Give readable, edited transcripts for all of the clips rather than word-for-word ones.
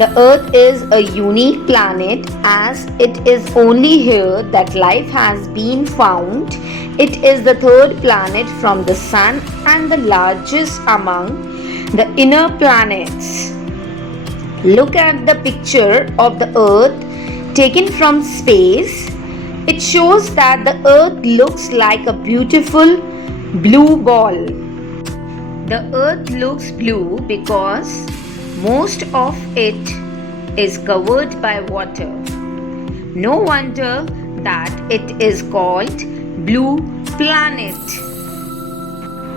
The Earth is a unique planet as it is only here that life has been found. It is the third planet from the Sun and the largest among the inner planets. Look at the picture of the Earth taken from space. It shows that the Earth looks like a beautiful blue ball. The Earth looks blue because most of it is covered by water. No wonder that it is called blue planet.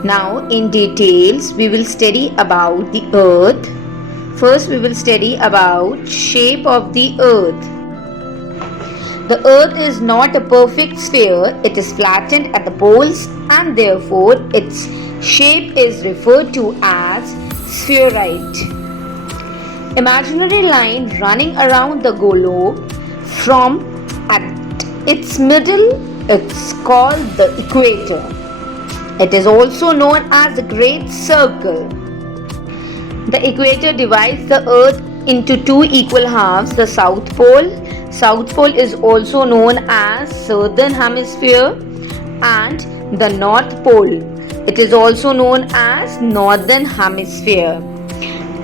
Now in details we will study about the Earth. First we will study about shape of the Earth. The Earth is not a perfect sphere. It is flattened at the poles and therefore its shape is referred to as spheroid. Imaginary line running around the globe from at its middle, it's called the equator. It is also known as the Great Circle. The equator divides the Earth into two equal halves. The South Pole. South Pole is also known as Southern Hemisphere, and the North Pole. It is also known as Northern Hemisphere.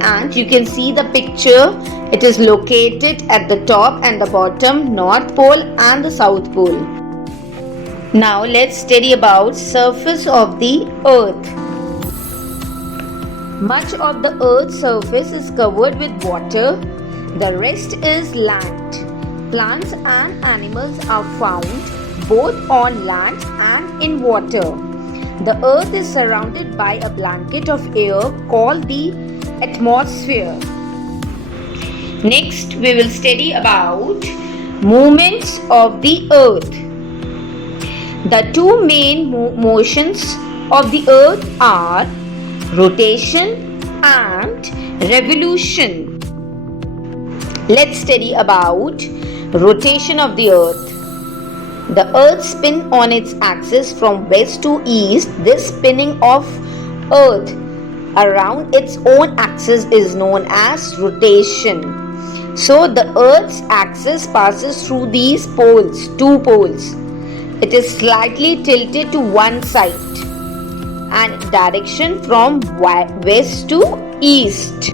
And you can see the picture. It is located at the top and the bottom, North Pole and the South Pole. Now let's study about surface of the Earth. Much of the Earth's surface is covered with water. The rest is land. Plants and animals are found both on land and in water. The Earth is surrounded by a blanket of air called the atmosphere. Next we will study about movements of the Earth. The two main motions of the Earth are rotation and revolution. Let's study about rotation of the Earth. The Earth spins on its axis from west to east. This spinning of Earth around its own axis is known as rotation. So the Earth's axis passes through these poles, two poles. It is slightly tilted to one side and direction from west to east.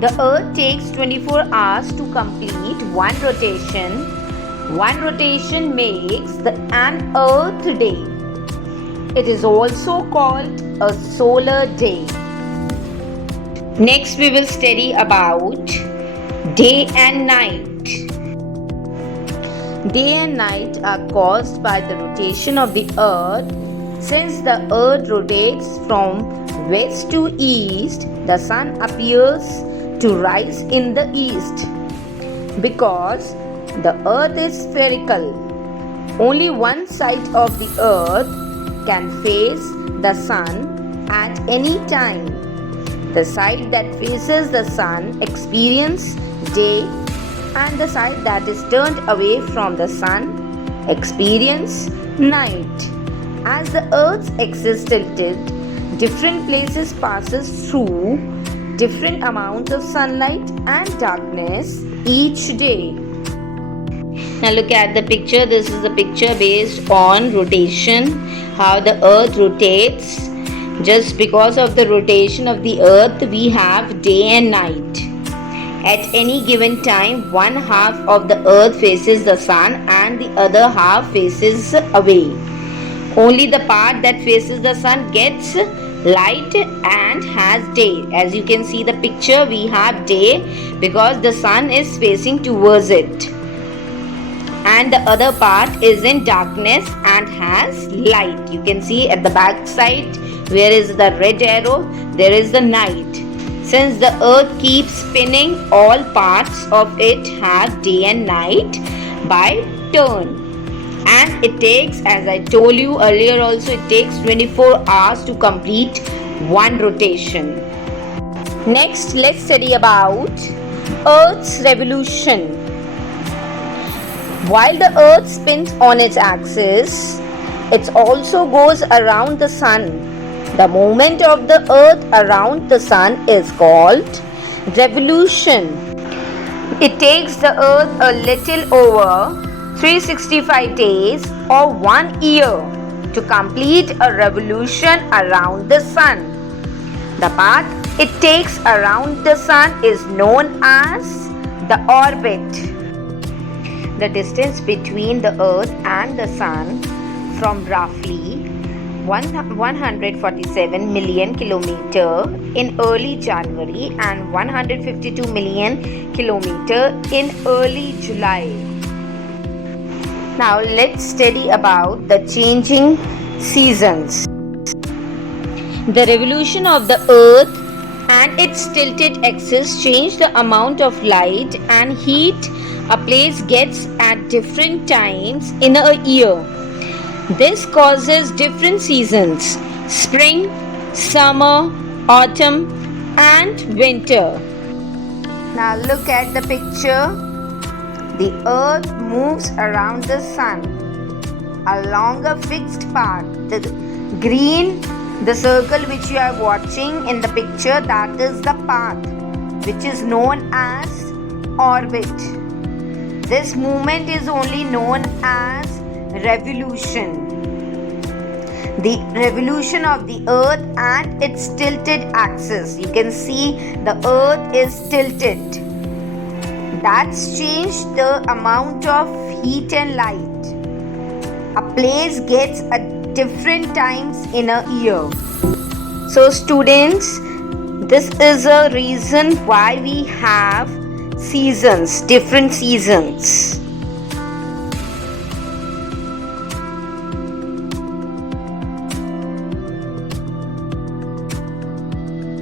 The Earth takes 24 hours to complete one rotation. One rotation makes an Earth day. It is also called a solar day. Next we will study about day and night. Day and night are caused by the rotation of the Earth. Since the Earth rotates from west to east, the sun appears to rise in the east. Because the Earth is spherical, only one side of the Earth can face the sun at any time. The side that faces the sun experiences day, and the side that is turned away from the sun experiences night. As the Earth's axis tilted, different places passes through different amounts of sunlight and darkness each day. Now look at the picture. This is a picture based on rotation, how the Earth rotates. Just because of the rotation of the Earth, we have day and night. At any given time, one half of the Earth faces the sun and the other half faces away. Only the part that faces the sun gets light and has day. As you can see the picture, we have day because the sun is facing towards it, and the other part is in darkness and has light. You can see at the back side where is the red arrow, there is the night. Since the Earth keeps spinning, all parts of it have day and night by turn. And it takes, as I told you earlier also, it takes 24 hours to complete one rotation. Next, let's study about Earth's revolution. While the Earth spins on its axis, it also goes around the sun. The movement of the Earth around the sun is called Revolution. It takes the earth a little over 365 days or 1 year to complete a revolution around the sun. The path it takes around the sun is known as the orbit. The distance between the earth and the sun from roughly 147 million kilometer in early January and 152 million kilometer in early July. Now let's study about the changing seasons. The revolution of the earth and its tilted axis change the amount of light and heat a place gets at different times in a year. This causes different seasons: spring, summer, autumn, and winter. Now look at the picture. The earth moves around the sun along a fixed path. The green, the circle which you are watching in the picture, that is the path which is known as orbit. This movement is only known as revolution. The revolution of the earth and its tilted axis. You can see the earth is tilted. That's changed the amount of heat and light a place gets at different times in a year. So students, this is a reason why we have seasons, different seasons.